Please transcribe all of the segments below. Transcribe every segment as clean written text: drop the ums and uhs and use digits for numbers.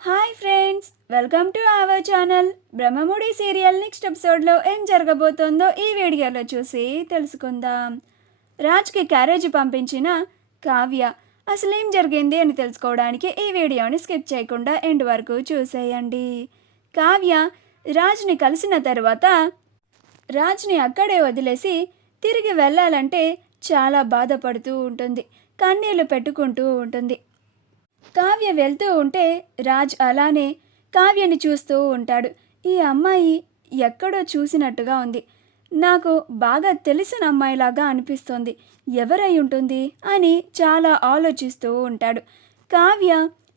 Hi friends, welcome to our channel. Brahmamudi serial next ఎపిసోడ్లో ఏం జరగబోతోందో ఈ వీడియోలో చూసి తెలుసుకుందాం. రాజ్కి క్యారేజీ పంపించిన కావ్య అసలేం జరిగింది అని తెలుసుకోవడానికి ఈ వీడియోని స్కిప్ చేయకుండా ఎండ్ వరకు చూసేయండి. కావ్య రాజ్ని కలిసిన తర్వాత రాజ్ని అక్కడే వదిలేసి తిరిగి వెళ్ళాలంటే చాలా బాధపడుతూ ఉంటుంది, కన్నీళ్లు పెట్టుకుంటూ ఉంటుంది. కావ్య వెళ్తూ ఉంటే రాజ్ అలానే కావ్యని చూస్తూ ఉంటాడు. ఈ అమ్మాయి ఎక్కడో చూసినట్టుగా ఉంది, నాకు బాగా తెలిసిన అమ్మాయిలాగా అనిపిస్తోంది, ఎవరై ఉంటుంది అని చాలా ఆలోచిస్తూ ఉంటాడు. కావ్య,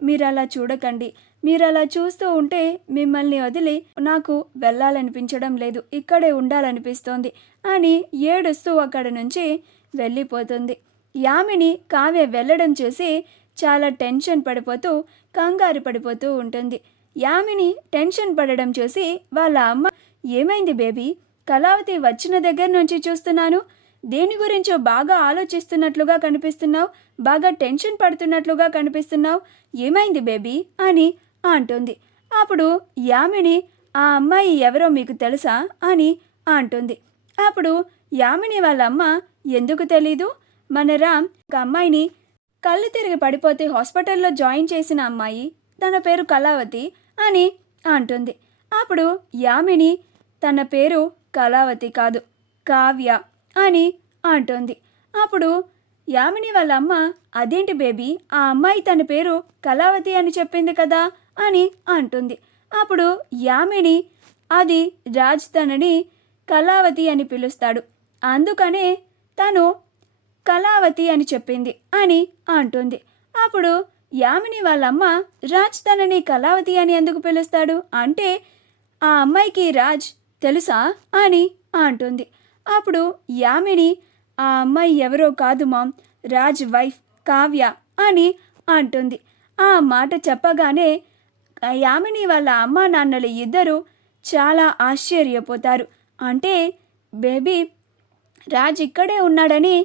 మీరు అలా చూడకండి, మీరు అలా చూస్తూ ఉంటే మిమ్మల్ని వదిలి నాకు వెళ్ళాలనిపించడం లేదు, ఇక్కడే ఉండాలనిపిస్తోంది అని ఏడుస్తూ అక్కడి నుంచి వెళ్ళిపోతుంది. యామిని కావ్య వెళ్ళడం చూసి చాలా టెన్షన్ పడిపోతూ కంగారు పడిపోతూ ఉంటుంది. యామిని టెన్షన్ పడడం చూసి వాళ్ళ అమ్మ, ఏమైంది బేబీ, కళావతి వచ్చిన దగ్గర నుంచి చూస్తున్నాను, దేని గురించో బాగా ఆలోచిస్తున్నట్లుగా కనిపిస్తున్నావు, బాగా టెన్షన్ పడుతున్నట్లుగా కనిపిస్తున్నావు, ఏమైంది బేబీ అని అంటుంది. అప్పుడు యామిని, ఆ అమ్మాయి ఎవరో మీకు తెలుసా అని అంటుంది. అప్పుడు యామిని వాళ్ళ అమ్మ, ఎందుకు తెలీదు, మన రామ్ ఒక అమ్మాయిని కళ్ళు తిరిగి పడిపోతే హాస్పిటల్లో జాయిన్ చేసిన అమ్మాయి, తన పేరు కళావతి అని అంటుంది. అప్పుడు యామిని, తన పేరు కళావతి కాదు, కావ్య అని అంటుంది. అప్పుడు యామిని వాళ్ళ అమ్మ, అదేంటి బేబీ, ఆ అమ్మాయి తన పేరు కళావతి అని చెప్పింది కదా అని అంటుంది. అప్పుడు యామిని, అది రాజ్ తనని కళావతి అని పిలుస్తాడు, అందుకనే తను కళావతి అని చెప్పింది అని అంటుంది. అప్పుడు యామిని వాళ్ళమ్మ, రాజ్ తనని కళావతి అని ఎందుకు పిలుస్తాడు అంటే ఆ అమ్మాయికి రాజ్ తెలుసా అని అంటుంది. అప్పుడు యామిని, ఆ అమ్మాయి ఎవరో కాదు మామ్, రాజ్ వైఫ్ కావ్య అని అంటుంది. ఆ మాట చెప్పగానే యామిని వాళ్ళ అమ్మ నాన్నలు ఇద్దరు చాలా ఆశ్చర్యపోతారు. అంటే బేబీ, రాజ్ ఇక్కడే ఉన్నాడని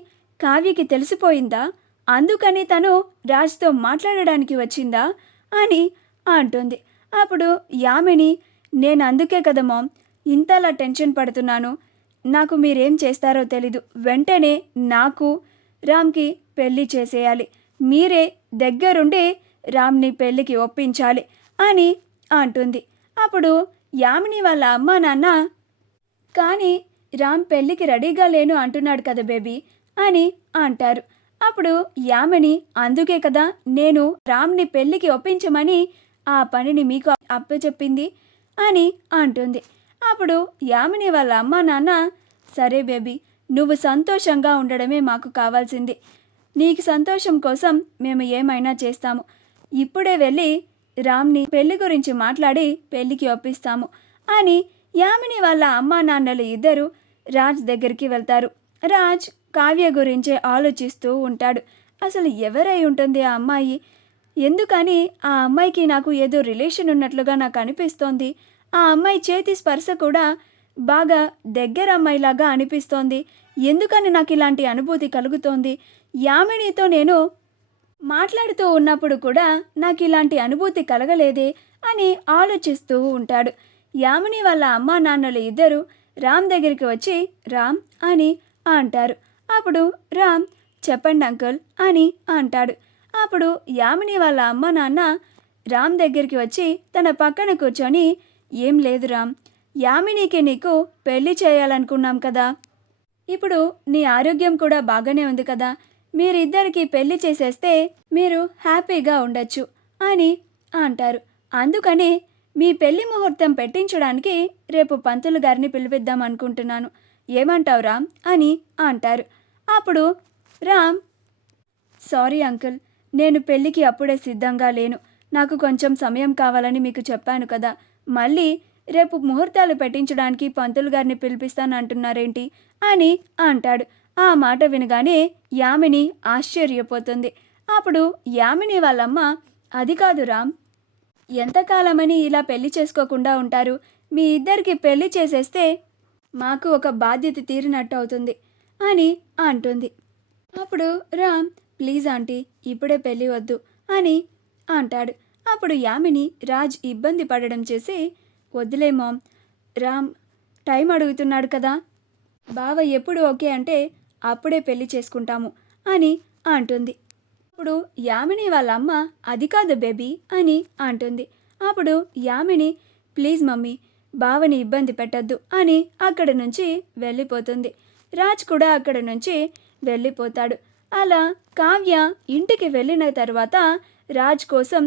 కావ్యకి తెలిసిపోయిందా, అందుకని తను రాజ్తో మాట్లాడడానికి వచ్చిందా అని అంటుంది. అప్పుడు యామిని, నేను అందుకే కదా మామ్ ఇంతలా టెన్షన్ పడుతున్నాను, నాకు మీరేం చేస్తారో తెలీదు, వెంటనే నాకు రామ్కి పెళ్ళి చేసేయాలి, మీరే దగ్గరుండి రామ్ని పెళ్ళికి ఒప్పించాలి అని అంటుంది. అప్పుడు యామిని వాళ్ళ అమ్మ నాన్న, కానీ రామ్ పెళ్ళికి రెడీగా లేను అంటున్నాడు కదా బేబీ అని అంటారు. అప్పుడు యామిని, అందుకే కదా నేను రామ్ని పెళ్ళికి ఒప్పించమని ఆ పనిని మీకు అప్పచెప్పింది అని అంటుంది. అప్పుడు యామిని వాళ్ళ అమ్మ నాన్న, సరే బేబీ, నువ్వు సంతోషంగా ఉండడమే మాకు కావాల్సింది, నీకు సంతోషం కోసం మేము ఏమైనా చేస్తాము, ఇప్పుడే వెళ్ళి రామ్ని పెళ్లి గురించి మాట్లాడి పెళ్ళికి ఒప్పిస్తాము అని యామిని వాళ్ళ అమ్మా నాన్నలు ఇద్దరు రాజ్ దగ్గరికి వెళ్తారు. రాజ్ కావ్య గురించే ఆలోచిస్తూ ఉంటాడు. అసలు ఎవరై ఉంటుంది ఆ అమ్మాయి, ఎందుకని ఆ అమ్మాయికి నాకు ఏదో రిలేషన్ ఉన్నట్లుగా నాకు అనిపిస్తోంది, ఆ అమ్మాయి చేతి స్పర్శ కూడా బాగా దగ్గర అమ్మాయిలాగా అనిపిస్తోంది, ఎందుకని నాకు ఇలాంటి అనుభూతి కలుగుతోంది, యామినితో నేను మాట్లాడుతూ ఉన్నప్పుడు కూడా నాకు ఇలాంటి అనుభూతి కలగలేదే అని ఆలోచిస్తూ ఉంటాడు. యామిని వాళ్ళ అమ్మా నాన్నలు ఇద్దరు రామ్ దగ్గరికి వచ్చి రామ్ అని అంటారు. అప్పుడు రామ్, చెప్పండి అంకుల్ అని అంటాడు. అప్పుడు యామిని వాళ్ళ అమ్మ నాన్న రామ్ దగ్గరికి వచ్చి తన పక్కన కూర్చొని, ఏం లేదు రామ్, యామినికి నీకు పెళ్ళి చేయాలనుకున్నాం కదా, ఇప్పుడు నీ ఆరోగ్యం కూడా బాగానే ఉంది కదా, మీరిద్దరికి పెళ్లి చేసేస్తే మీరు హ్యాపీగా ఉండొచ్చు అని అంటారు. అందుకని మీ పెళ్లి ముహూర్తం పెట్టించడానికి రేపు పంతులు గారిని పిలిపిద్దాం అనుకుంటున్నాను, ఏమంటావు రామ్ అని అంటారు. అప్పుడు రామ్, సారీ అంకుల్, నేను పెళ్ళికి అప్పుడే సిద్ధంగా లేను, నాకు కొంచెం సమయం కావాలని మీకు చెప్పాను కదా, మళ్ళీ రేపు ముహూర్తాలు పెట్టించడానికి పంతులు గారిని పిలిపిస్తానంటున్నారేంటి అని అంటాడు. ఆ మాట వినగానే యామిని ఆశ్చర్యపోతుంది. అప్పుడు యామిని వాళ్ళమ్మ, అది కాదు రామ్, ఎంతకాలమని ఇలా పెళ్లి చేసుకోకుండా ఉంటారు, మీ ఇద్దరికి పెళ్లి చేసేస్తే మాకు ఒక బాధ్యత తీరినట్టు అవుతుంది అని అంటుంది. అప్పుడు రామ్, ప్లీజ్ ఆంటీ, ఇప్పుడే పెళ్ళి వద్దు అని అంటాడు. అప్పుడు యామిని రాజ్ ఇబ్బంది పడడం చూసి, వద్దులే మామ్, రామ్ టైం అడుగుతున్నాడు కదా, బావ ఎప్పుడు ఓకే అంటే అప్పుడే పెళ్లి చేసుకుంటాము అని అంటుంది. అప్పుడు యామిని వాళ్ళ అమ్మ అది కాదు బేబీ అని అంటుంది. అప్పుడు యామిని ప్లీజ్ మమ్మీ, బావని ఇబ్బంది పెట్టద్దు అని అక్కడి నుంచి వెళ్ళిపోతుంది. రాజ్ కూడా అక్కడి నుంచి వెళ్ళిపోతాడు. అలా కావ్య ఇంటికి వెళ్ళిన తర్వాత రాజ్ కోసం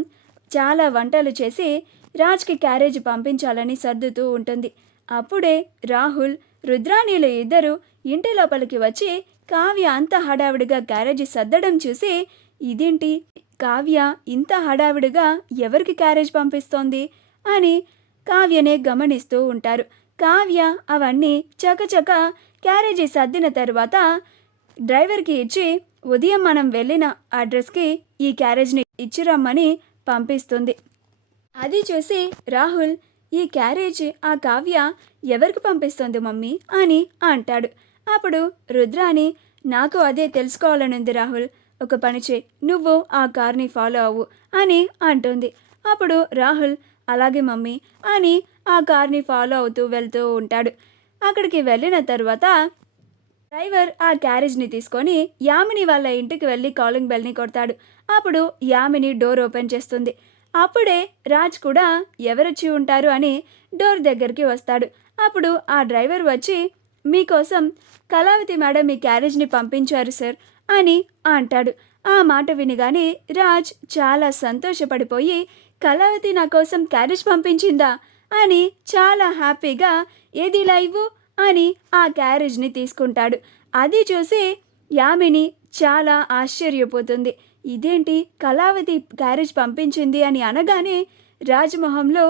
చాలా వంటలు చేసి రాజ్కి క్యారేజ్ పంపించాలని సర్దుతూ ఉంటుంది. అప్పుడే రాహుల్, రుద్రాణిలు ఇద్దరు ఇంటి లోపలికి వచ్చి కావ్య అంత హడావిడిగా క్యారేజీ సర్దడం చూసి, ఇదేంటి కావ్య ఇంత హడావిడిగా ఎవరికి క్యారేజ్ పంపిస్తోంది అని కావ్యనే గమనిస్తూ ఉంటారు. కావ్య అవన్నీ చకచక క్యారేజీ సర్దిన తర్వాత డ్రైవర్కి ఇచ్చి ఉదయం మనం వెళ్ళిన అడ్రస్కి ఈ క్యారేజ్ని ఇచ్చిరమ్మని పంపిస్తుంది. అది చూసి రాహుల్, ఈ క్యారేజ్ ఆ కావ్య ఎవరికి పంపిస్తుంది మమ్మీ అని అంటాడు. అప్పుడు రుద్రాని, నాకు అదే తెలుసుకోవాలనుంది రాహుల్, ఒక పని చేయి, నువ్వు ఆ కార్ని ఫాలో అవ్వు అని అంటుంది. అప్పుడు రాహుల్ అలాగే మమ్మీ అని ఆ కార్ని ఫాలో అవుతూ వెళ్తూ ఉంటాడు. అక్కడికి వెళ్ళిన తర్వాత డ్రైవర్ ఆ క్యారేజ్ని తీసుకొని యామిని వాళ్ళ ఇంటికి వెళ్ళి కాలింగ్ బెల్ని కొడతాడు. అప్పుడు యామిని డోర్ ఓపెన్ చేస్తుంది. అప్పుడే రాజ్ కూడా ఎవరొచ్చి ఉంటారు అని డోర్ దగ్గరికి వస్తాడు. అప్పుడు ఆ డ్రైవర్ వచ్చి, మీకోసం కళావతి మేడం మీ క్యారేజ్ని పంపించారు సార్ అని అంటాడు. ఆ మాట వినిగానే రాజ్ చాలా సంతోషపడిపోయి, కళావతి నా కోసం క్యారేజ్ పంపించిందా అని చాలా హ్యాపీగా, ఏది లైవ్ అని ఆ క్యారేజ్ని తీసుకుంటాడు. అది చూసి యామిని చాలా ఆశ్చర్యపోతుంది. ఇదేంటి కళావతి క్యారేజ్ పంపించింది అని అనగానే రాజ్మొహంలో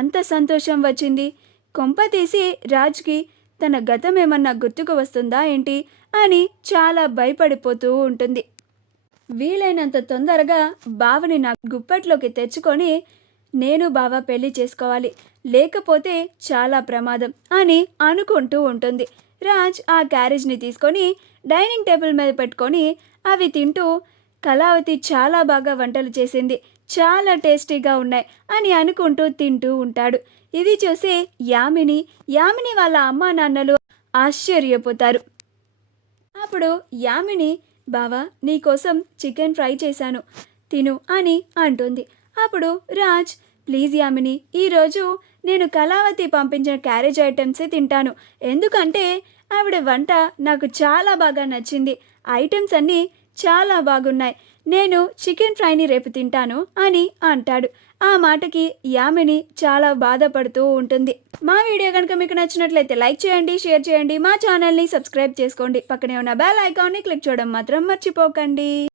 అంత సంతోషం వచ్చింది. కొంప తీసి రాజ్కి తన గతం ఏమన్నా గుర్తుకు వస్తుందా ఏంటి అని చాలా భయపడిపోతూ ఉంటుంది. వీలైనంత తొందరగా బావని నా గుప్పట్లోకి తెచ్చుకొని నేను బావ పెళ్లి చేసుకోవాలి, లేకపోతే చాలా ప్రమాదం అని అనుకుంటూ ఉంటుంది. రాజ్ ఆ క్యారేజ్ని తీసుకొని డైనింగ్ టేబుల్ మీద పెట్టుకొని అవి తింటూ, కళావతి చాలా బాగా వంటలు చేసింది, చాలా టేస్టీగా ఉన్నాయి అని అనుకుంటూ తింటూ ఉంటాడు. ఇది చూసి యామిని వాళ్ళ అమ్మా నాన్నలు ఆశ్చర్యపోతారు. అప్పుడు యామిని, బావా నీకోసం చికెన్ ఫ్రై చేశాను, తిను అని అంటుంది. అప్పుడు రాజ్, ప్లీజ్ యామిని, ఈరోజు నేను కళావతి పంపించిన క్యారేజ్ ఐటమ్సే తింటాను, ఎందుకంటే ఆవిడ వంట నాకు చాలా బాగా నచ్చింది, ఐటమ్స్ అన్నీ చాలా బాగున్నాయి, నేను చికెన్ ఫ్రైని రేపు తింటాను అని అంటాడు. ఆ మాటకి యామిని చాలా బాధపడుతూ ఉంటుంది. మా వీడియో కనుక మీకు నచ్చినట్లయితే లైక్ చేయండి, షేర్ చేయండి, మా ఛానల్ని సబ్స్క్రైబ్ చేసుకోండి, పక్కనే ఉన్న బెల్ ఐకాన్ని క్లిక్ చేయడం మాత్రం మర్చిపోకండి.